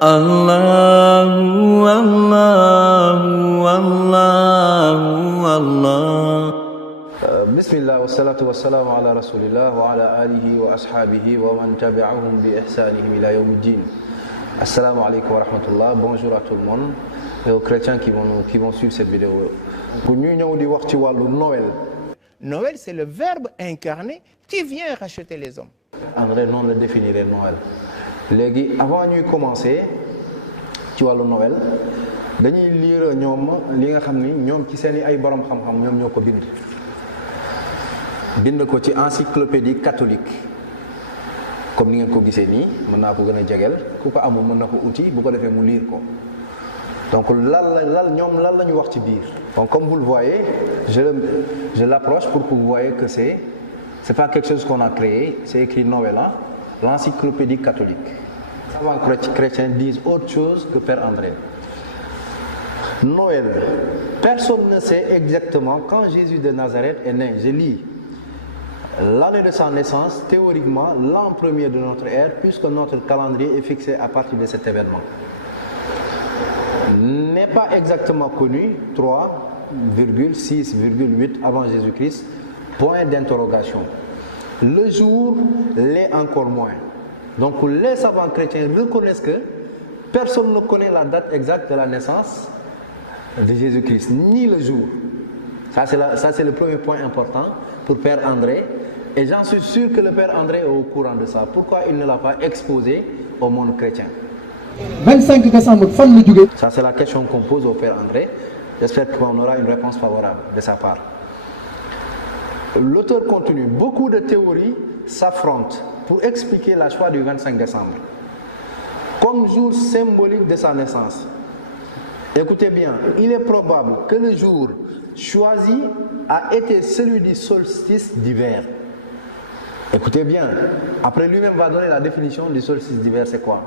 Allahu Allahu Allahu Allah. Bismillah wa salatu wa salam ala rasulillah wa ala alihi wa ashabihi wa man tabi'ahum bi ihsanihim ila yawmiddin. Assalamu alaikum wa rahmatullah. Bonjour à tout le monde et aux chrétiens qui vont suivre cette vidéo. Pour ñu ñëw di wax ci wàllu Noël. Noël, c'est le Verbe incarné qui vient racheter les hommes. André noonu la définirait Noël. Léegi avant ñuy commencer ci wàllu Noël dañuy lire ñoom li nga xam ni ñoom ci seeni ay borom xam-xam ñoom ñoo ko bind ko ci encyclopédie catholique comme ni ngeen ko gisee nii mën naa ko gën a jegeel ku ko amul mën na ko uti bu ko defee mu lire ko donc ñoom lan la ñu wax ci biir. Donc comme vous le voyez je l'approche pour que vous voyez que c'est pas quelque chose qu'on a créé, c'est écrit Noël, hein? L'encyclopédie catholique. Les savants chrétiens disent autre chose que Père André. Noël, personne ne sait exactement quand Jésus de Nazareth est né. Je lis l'année de sa naissance, théoriquement l'an premier de notre ère, puisque notre calendrier est fixé à partir de cet événement. N'est pas exactement connu, 3,6,8 avant Jésus-Christ, point d'interrogation. Le jour l'est encore moins. Donc les savants chrétiens reconnaissent que personne ne connaît la date exacte de la naissance de Jésus-Christ, ni le jour. Ça c'est le premier point important pour Père André. Et j'en suis sûr que le Père André est au courant de ça. Pourquoi il ne l'a pas exposé au monde chrétien? 25 décembre, fan la jóge. Ça c'est la question qu'on pose au Père André. J'espère qu'on aura une réponse favorable de sa part. L'auteur continue. Beaucoup de théories s'affrontent pour expliquer le choix du 25 décembre comme jour symbolique de sa naissance. Écoutez bien, il est probable que le jour choisi a été celui du solstice d'hiver. Écoutez bien, après lui-même va donner la définition du solstice d'hiver, c'est quoi?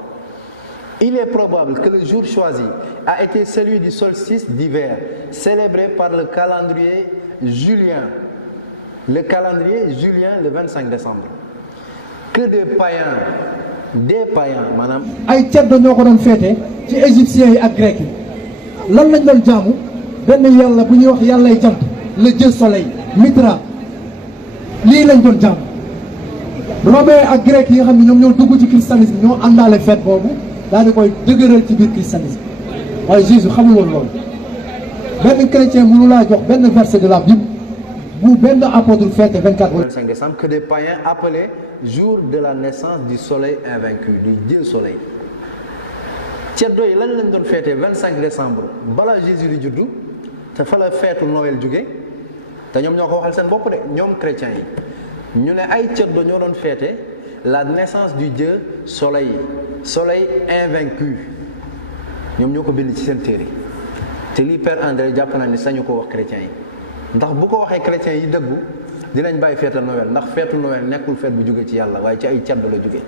Il est probable que le jour choisi a été celui du solstice d'hiver, célébré par le calendrier julien. Le calendrier julien le 25 décembre. Que des païens, maanaam. ay ceddo ñoo ko doon féete ci égyptiens yi ak grec yi lan lañ doon jaamu benn yàlla bu ñuy wax yàllay jant le dieu soleil Mitra lii lañ doon jaamu. romain ak grec yi nga xam ne ñoom ñoo dugg ci christianisme ñoo àndaale fête boobu daal di koy dëgëral ci biir christianisme waaye Jésus xamul woon loolu. benn chrétien mënu laa jox benn verset de la Bible bu benn apôtre fête 25 décembre que des païens appelaient jour de la naissance du soleil invaincu, du Dieu soleil. ceddo yi lan lañ doon fêté 25 décembre balaa Jésus di juddu te fa la feetu Noël jóge te ñoom ñoo ko waxal seen bopp de ñoom chrétiens yi ñu ne ay ceddo ñoo doon fêté la naissance du Dieu soleil invaincu ñoom ñoo ko bind ci seen téere te lii Père André jàpp na ni sañu ko wax chrétiens yi ndax bu ko waxee chrétiens yi dëggu dinañ bàyyi feetu Noël ndax feetu Noël nekkul feet bu jóge ci yàlla waaye ci ay ceddo la jóge.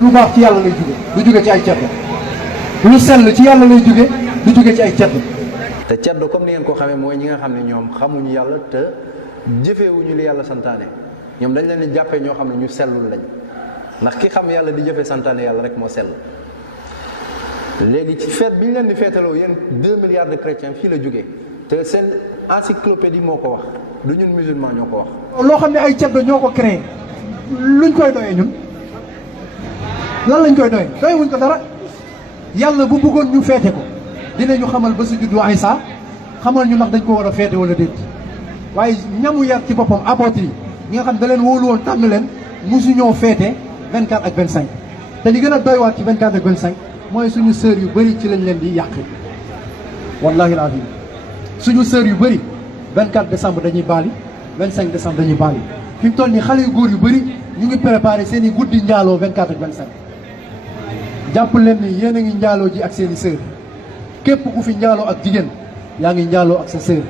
lu baax ci yàlla lay jóge du jóge ci ay ceddo lu sell ci yàlla lay jóge du jóge ci ay ceddo. te ceddo comme ni ngeen ko xamee mooy ñi nga xam ne ñoom xamuñu yàlla te jëfeewuñu li yàlla santaane ñoom dañ leen di jàppee ñoo xam ne ñu sellul lañ ndax ki xam yàlla di jëfee santaane yàlla rek moo sell. léegi ci feet bi ñu leen di feetaloo yéen 2 milliards de chrétiens fii la jógee te seen encyclopédie moo ko wax du ñun musulman ñoo ko wax. loo xam ne ay ceddo ñoo ko créé luñ koy doyee ñun lan lañ koy doyee doyewuñ ko dara yàlla bu bëggoon ñu feete ko dinañu xamal ba su juddu Aysa xamal ñu ndax dañ ko war a feete wala déet waaye ñamu yar ci boppam apôtre yi ñi nga xam da leen wóolu woon tànn leen mosu ñoo feete 24 ak 25 te li gën a doywaat ci 24 ak 25 mooy suñu sœur yu bëri ci lañ leen di yàq wallahi alazim suñu sœur yu bëri 24 décembre dañuy baali 25 décembre dañuy baali fi mu toll nii xale yu góor yu bëri ñu ngi préparé seen i guddi njaaloo 24 ak 25 jàpp leen ni yéen a ngi njaaloo ji ak seen i sœur képp ku fi njaaloo ak jigéen yaa ngi njaaloo ak sa sœur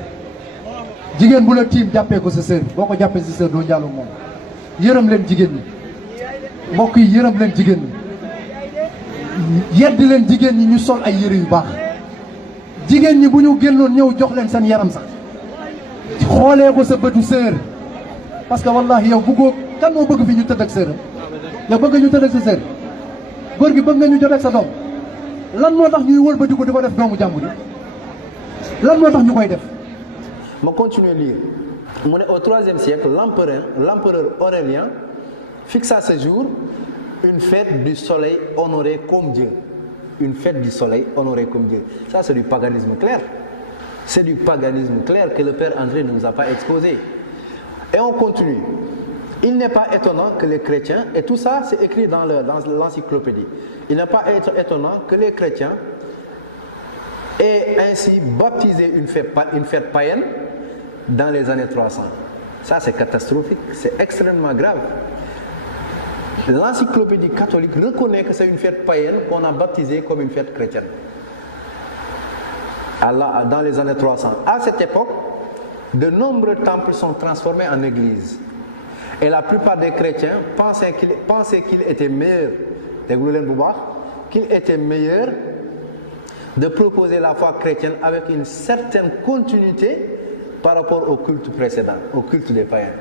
jigéen bu la tiim jàppee ko sa sœur boo ko jàppee sa sœur doo njaaloo moom yërëm leen jigéen ñi mbokk yi yërëm leen jigéen ñi yedd leen jigéen ñi ñu sol ay yëre yu baax jigéen ñi bu ñu génnoon ñëw jox leen seen yaram sax xoolee ko sa bëtu sœur parce que wallahi yow bëggoo kan moo bëgg fi ñu tëdd ak sœuram yow bëgg ñu tëdd ak sa sœur góor gi bëgg nga ñu jot ak sa doom lan moo tax ñuy wëlbati ko di ko def doomu jàmbur yi lan moo tax ñu koy def. Je continue à lire. Au IIIe siècle, l'empereur Aurélien fixa ce jour une fête du soleil honorée comme Dieu. Une fête du soleil honorée comme Dieu. Ça, c'est du paganisme clair. C'est du paganisme clair que le Père André ne nous a pas exposé. Et on continue. Il n'est pas étonnant que les chrétiens, et tout ça c'est écrit dans l'encyclopédie, il n'est pas étonnant que les chrétiens aient ainsi baptisé une fête païenne dans les années 300. Ça c'est catastrophique, c'est extrêmement grave. L'encyclopédie catholique reconnaît que c'est une fête païenne qu'on a baptisée comme une fête chrétienne. Dans les années 300. À cette époque, de nombreux temples sont transformés en églises. Et la plupart des chrétiens pensaient qu'il était meilleur, de proposer la foi chrétienne avec une certaine continuité par rapport au culte précédent, au culte des païens.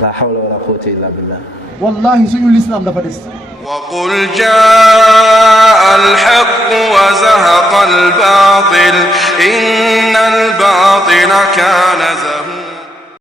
La hawla wa la quwwata illa billah. wallahi suñu l'islam dafa des. وقل جاء الحق وزهق الباطل إن الباطل كان زهوقا